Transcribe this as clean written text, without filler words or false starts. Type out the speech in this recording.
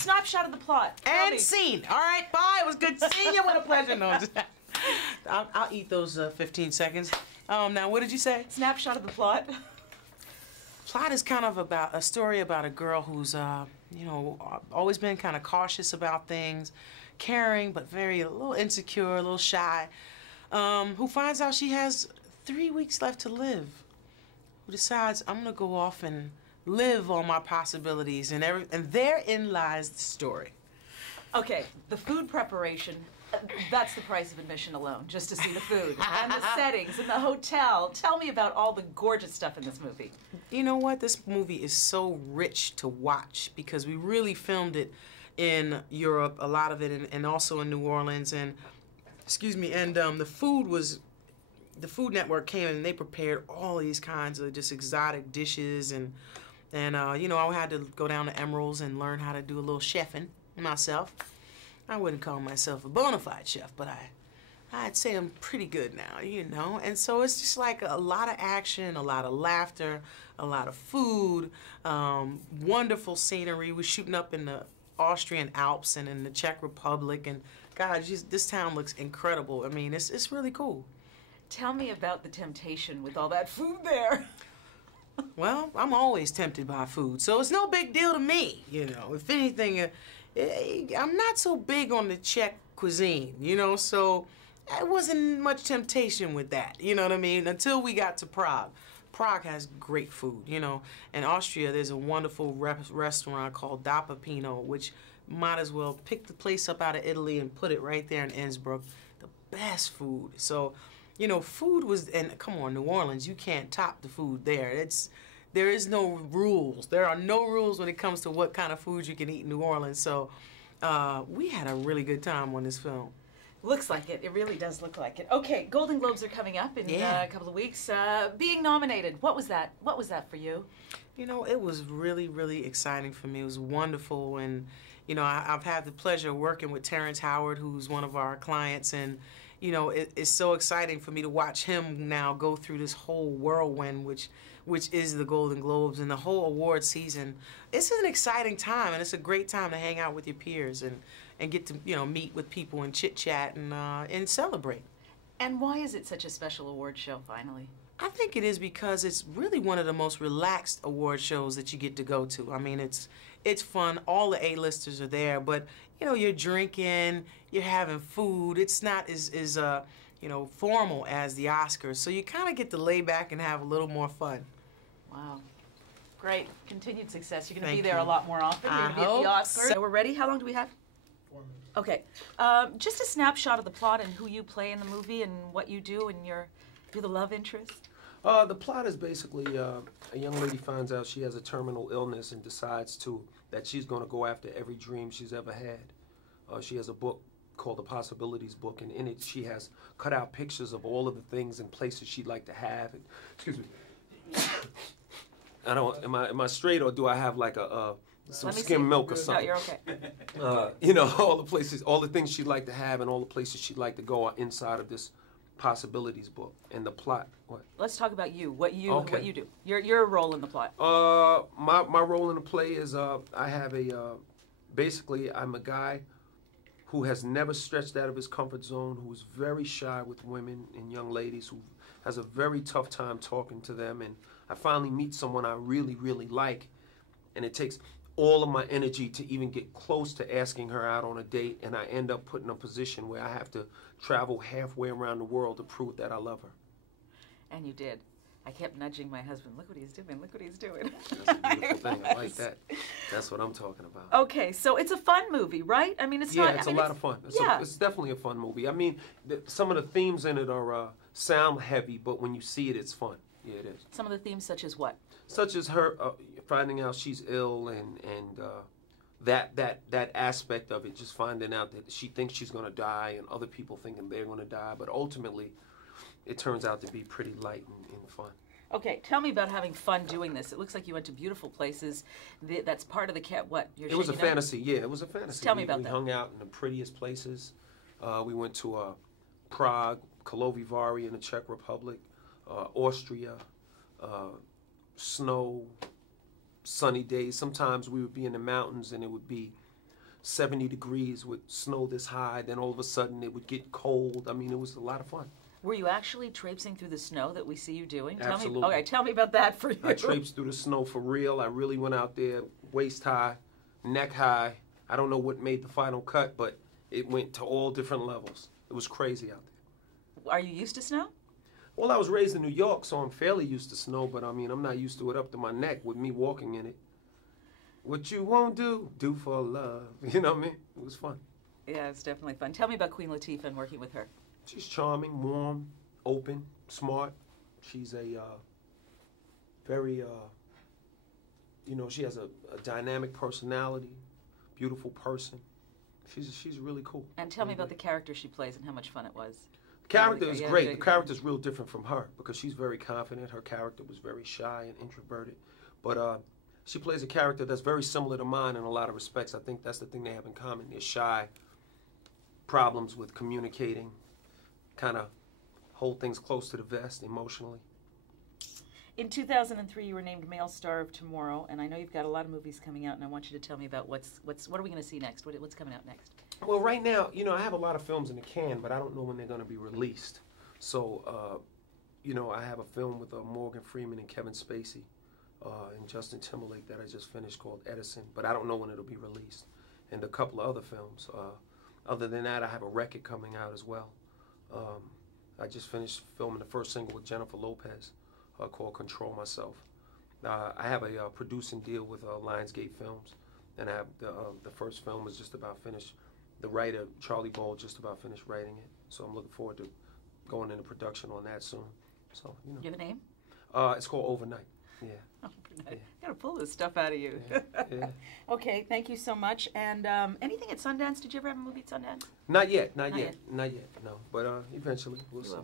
Snapshot of the plot. Tell And me. scene. All right, bye. It was good seeing you. What a pleasure. No, I'll eat those 15 seconds. Now, what did you say? Snapshot of the plot. Plot is kind of about a story about a girl who's, always been kind of cautious about things, caring, but a little insecure, a little shy, who finds out she has 3 weeks left to live, who decides, I'm going to go off and live on my possibilities, and therein lies the story. Okay, the food preparation, that's the price of admission alone, just to see the food. And the settings, and the hotel. Tell me about all the gorgeous stuff in this movie. You know what? This movie is so rich to watch because we really filmed it in Europe, a lot of it, and also in New Orleans. And, the Food Network came and they prepared all these kinds of just exotic dishes. And I had to go down to Emerald's and learn how to do a little chefing myself. I wouldn't call myself a bona fide chef, but I'd say I'm pretty good now, And so it's just like a lot of action, a lot of laughter, a lot of food, wonderful scenery. We're shooting up in the Austrian Alps and in the Czech Republic, and God, this town looks incredible. I mean, it's really cool. Tell me about the temptation with all that food there. Well, I'm always tempted by food, so it's no big deal to me, If anything, I'm not so big on the Czech cuisine, so it wasn't much temptation with that, you know what I mean, until we got to Prague. Prague has great food, In Austria, there's a wonderful restaurant called Da Pepino, which might as well pick the place up out of Italy and put it right there in Innsbruck. The best food. So, food was, and come on, New Orleans, you can't top the food there. There is no rules. There are no rules when it comes to what kind of food you can eat in New Orleans. So we had a really good time on this film. Looks like it. It really does look like it. Okay, Golden Globes are coming up in a couple of weeks. Being nominated, what was that? What was that for you? It was really, really exciting for me. It was wonderful. And, I've had the pleasure of working with Terrence Howard, who's one of our clients. And, it's so exciting for me to watch him now go through this whole whirlwind, which is the Golden Globes and the whole award season. It's an exciting time, and it's a great time to hang out with your peers and get to, meet with people and chit-chat and celebrate. And why is it such a special award show, finally? I think it is because it's really one of the most relaxed award shows that you get to go to. I mean, it's fun. All the A-listers are there, but, you're drinking, you're having food. It's not as formal as the Oscars, so you kind of get to lay back and have a little more fun. Wow. Great. Continued success. You're going to Thank be there you. a lot more often. You're going to be at the Oscars. So we're ready? How long do we have? 4 minutes. Okay. Just a snapshot of the plot and who you play in the movie and what you do, and you're the love interest. The plot is basically a young lady finds out she has a terminal illness and decides that she's going to go after every dream she's ever had. She has a book called The Possibilities Book, and in it she has cut out pictures of all of the things and places she'd like to have. And, excuse me. Am I straight, or do I have like some skim milk or something? No, you're okay. all the things she'd like to have and all the places she'd like to go are inside of this Possibilities Book. And the plot, what? Let's talk about you. What you do. Your role in the plot. My role in the play is I have basically I'm a guy who has never stretched out of his comfort zone, who's very shy with women and young ladies, who has a very tough time talking to them, and I finally meet someone I really, really like, and it takes all of my energy to even get close to asking her out on a date, and I end up put in a position where I have to travel halfway around the world to prove that I love her. And you did. I kept nudging my husband, look what he's doing, look what he's doing. That's a beautiful thing. I like that. That's what I'm talking about. Okay, so it's a fun movie, right? I mean, it's yeah, not... it's I mean, a lot of fun. It's definitely a fun movie. I mean, some of the themes in it are sound heavy, but when you see it, it's fun. Yeah, it is. Some of the themes such as what? Such as her finding out she's ill and that aspect of it, just finding out that she thinks she's going to die and other people thinking they're going to die, but ultimately it turns out to be pretty light and fun. Okay, tell me about having fun doing this. It looks like you went to beautiful places. That's part of the what? It was a fantasy. Yeah, it was a fantasy. Tell me about that. We hung out in the prettiest places. We went to Prague, Karlovy Vary in the Czech Republic, Austria, snow, sunny days. Sometimes we would be in the mountains and it would be 70 degrees with snow this high. Then all of a sudden it would get cold. I mean, it was a lot of fun. Were you actually traipsing through the snow that we see you doing? Absolutely. Tell me about that for you. I traipsed through the snow for real. I really went out there waist high, neck high. I don't know what made the final cut, but it went to all different levels. It was crazy out there. Are you used to snow? Well, I was raised in New York, so I'm fairly used to snow, but I mean, I'm not used to it up to my neck with me walking in it. What you won't do, do for love. You know what I mean? It was fun. Yeah, it's definitely fun. Tell me about Queen Latifah and working with her. She's charming, warm, open, smart. She's a very, she has a dynamic personality, beautiful person. She's really cool. And tell me about the character she plays and how much fun it was. The character is great. The character's real different from her because she's very confident. Her character was very shy and introverted. But she plays a character that's very similar to mine in a lot of respects. I think that's the thing they have in common. They're shy, problems with communicating, kind of hold things close to the vest emotionally. In 2003, you were named Male Star of Tomorrow, and I know you've got a lot of movies coming out, and I want you to tell me about what are we going to see next? What's coming out next? Well, right now, I have a lot of films in the can, but I don't know when they're going to be released. So, I have a film with Morgan Freeman and Kevin Spacey and Justin Timberlake that I just finished called Edison, but I don't know when it'll be released. And a couple of other films. Other than that, I have a record coming out as well. I just finished filming the first single with Jennifer Lopez called Control Myself. I have a producing deal with Lionsgate Films, and I have the first film is just about finished. The writer, Charlie Ball, just about finished writing it. So I'm looking forward to going into production on that soon. So, You have a name? It's called Overnight. Yeah. Overnight. Yeah. Gotta pull this stuff out of you. Yeah. Okay, thank you so much. And anything at Sundance? Did you ever have a movie at Sundance? Not yet. No. But eventually, we'll see.